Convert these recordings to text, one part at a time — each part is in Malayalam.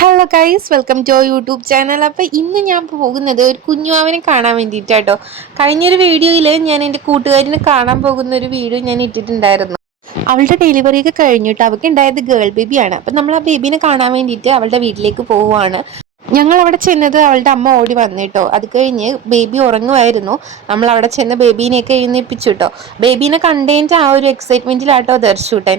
Hello guys, welcome to YouTube channel. അപ്പോൾ ഇന്ന് ഞാൻ പോകുന്നത് ഒരു കുഞ്ഞുവാവിനെ കാണാൻ വേണ്ടിയിട്ടാട്ടോ. കഴിഞ്ഞൊരു വീഡിയോയിൽ ഞാൻ എൻ്റെ കൂട്ടുകാരിനെ കാണാൻ പോകുന്ന ഒരു വീഡിയോ ഞാൻ ഇട്ടിട്ടുണ്ടായിരുന്നു. അവളുടെ ഡെലിവറി ഒക്കെ കഴിഞ്ഞിട്ട് അവൾക്ക് ഉണ്ടായത് ഗേൾ ബേബിയാണ്. അപ്പം നമ്മൾ ആ ബേബീനെ കാണാൻ വേണ്ടിയിട്ട് അവളുടെ വീട്ടിലേക്ക് പോവുകയാണ്. ഞങ്ങൾ അവിടെ ചെന്നത് അവളുടെ അമ്മ ഓടി വന്നിട്ടോ. അത് കഴിഞ്ഞ് ബേബി ഉറങ്ങുമായിരുന്നു. നമ്മൾ അവിടെ ചെന്ന് ബേബീനെയൊക്കെ എഴുന്നേൽപ്പിച്ചു കേട്ടോ. ബേബീനെ കണ്ടതിൻ്റെ ആ ഒരു എക്സൈറ്റ്മെൻറ്റിലാട്ടോ ദർശൂട്ടൻ.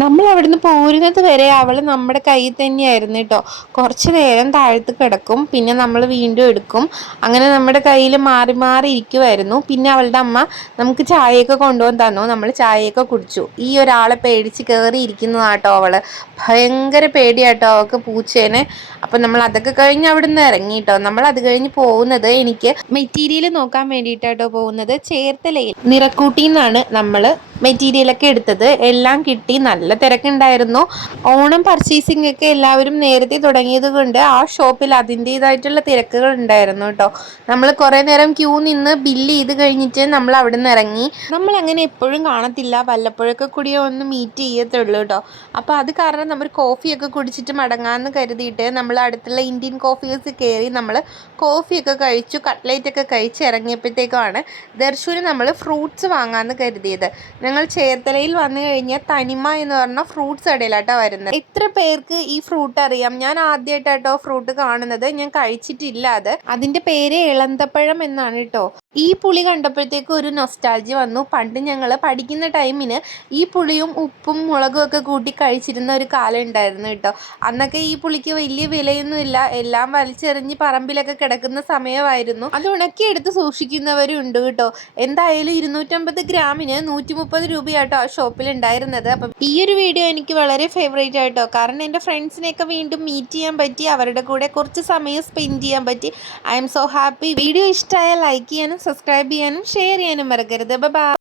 നമ്മൾ അവിടുന്ന് പോരുന്നത് വരെ അവൾ നമ്മുടെ കയ്യിൽ തന്നെയായിരുന്നു കേട്ടോ. കുറച്ച് നേരം താഴത്ത് കിടക്കും, പിന്നെ നമ്മൾ വീണ്ടും എടുക്കും. അങ്ങനെ നമ്മുടെ കയ്യിൽ മാറി മാറി ഇരിക്കുമായിരുന്നു. പിന്നെ അവളുടെ അമ്മ നമുക്ക് ചായയൊക്കെ കൊണ്ടുവന്ന് തന്നു. നമ്മൾ ചായയൊക്കെ കുടിച്ചു. ഈ ഒരാളെ പേടിച്ച് കയറിയിരിക്കുന്നതാട്ടോ അവൾ. ഭയങ്കര പേടിയാട്ടോ അവൾക്ക് പൂച്ചേനെ. അപ്പം നമ്മൾ അതൊക്കെ കഴിഞ്ഞ് അവിടുന്ന് ഇറങ്ങി കേട്ടോ. നമ്മൾ അത് കഴിഞ്ഞ് പോകുന്നത് എനിക്ക് മെറ്റീരിയൽ നോക്കാൻ വേണ്ടിയിട്ടാട്ടോ പോകുന്നത്. ചേർത്തലയിൽ നിറക്കൂട്ടിയിൽ നിന്നാണ് നമ്മൾ മെറ്റീരിയലൊക്കെ എടുത്തത്. എല്ലാം കിട്ടി. നല്ല തിരക്കുണ്ടായിരുന്നു. ഓണം പർച്ചേസിംഗ് ഒക്കെ എല്ലാവരും നേരത്തെ തുടങ്ങിയത് കൊണ്ട് ആ ഷോപ്പിൽ അതിൻ്റേതായിട്ടുള്ള തിരക്കുകൾ ഉണ്ടായിരുന്നു കേട്ടോ. നമ്മൾ കുറേ നേരം ക്യൂ നിന്ന് ബില്ല് ചെയ്ത് കഴിഞ്ഞിട്ട് നമ്മൾ അവിടെ നിന്ന് ഇറങ്ങി. നമ്മൾ അങ്ങനെ എപ്പോഴും കാണത്തില്ല, വല്ലപ്പോഴൊക്കെ കൂടിയോ ഒന്ന് മീറ്റ് ചെയ്യത്തുള്ളൂ കേട്ടോ. അപ്പോൾ അത് കാരണം നമ്മൾ കോഫിയൊക്കെ കുടിച്ചിട്ട് മടങ്ങാമെന്ന് കരുതിയിട്ട് നമ്മൾ അടുത്തുള്ള ഇന്ത്യൻ കോഫി ഹൗസിൽ കയറി നമ്മൾ കോഫിയൊക്കെ കഴിച്ചു, കട്ട്ലേറ്റൊക്കെ കഴിച്ച് ഇറങ്ങിയപ്പോഴത്തേക്കാണ് ദർശുവിന് നമ്മൾ ഫ്രൂട്ട്സ് വാങ്ങാമെന്ന് കരുതിയത്. ഞങ്ങൾ ചേർത്തലയിൽ വന്നു കഴിഞ്ഞാൽ തനിമ എന്ന് പറഞ്ഞ ഫ്രൂട്ട്സ് കടയിലാട്ടോ വരുന്നത്. എത്ര പേർക്ക് ഈ ഫ്രൂട്ട് അറിയാം? ഞാൻ ആദ്യമായിട്ടാട്ടോ ഫ്രൂട്ട് കാണുന്നത്. ഞാൻ കഴിച്ചിട്ടില്ല. അതിൻ്റെ പേര് ഇളന്തപ്പഴം എന്നാണ് കേട്ടോ. ഈ പുളി കണ്ടപ്പോഴത്തേക്കും ഒരു നൊസ്റ്റാൾജി വന്നു. പണ്ട് ഞങ്ങൾ പഠിക്കുന്ന ടൈമിന് ഈ പുളിയും ഉപ്പും മുളകും ഒക്കെ കൂട്ടി കഴിച്ചിരുന്ന ഒരു കാലം ഉണ്ടായിരുന്നു കേട്ടോ. അന്നൊക്കെ ഈ പുളിക്ക് വലിയ വിലയൊന്നുമില്ല. എല്ലാം വലിച്ചെറിഞ്ഞ് പറമ്പിലൊക്കെ കിടക്കുന്ന സമയമായിരുന്നു. അത് ഉണക്കിയെടുത്ത് സൂക്ഷിക്കുന്നവരും ഉണ്ട് കേട്ടോ. എന്തായാലും 250 ഗ്രാമിന് 130 രൂപയാട്ടോ ആ ഷോപ്പിൽ ഉണ്ടായിരുന്നത്. അപ്പം ഈ ഒരു വീഡിയോ എനിക്ക് വളരെ ഫേവറേറ്റ് ആയിട്ടോ. കാരണം എൻ്റെ ഫ്രണ്ട്സിനെയൊക്കെ വീണ്ടും മീറ്റ് ചെയ്യാൻ പറ്റി, അവരുടെ കൂടെ കുറച്ച് സമയം സ്പെൻഡ് ചെയ്യാൻ പറ്റി. I M so happy. Video ഇഷ്ടമായാൽ ലൈക്ക് ചെയ്യാനും സബ്സ്ക്രൈബ് ചെയ്യാനും ഷെയർ ചെയ്യാനും മറക്കരുത്. ബൈ.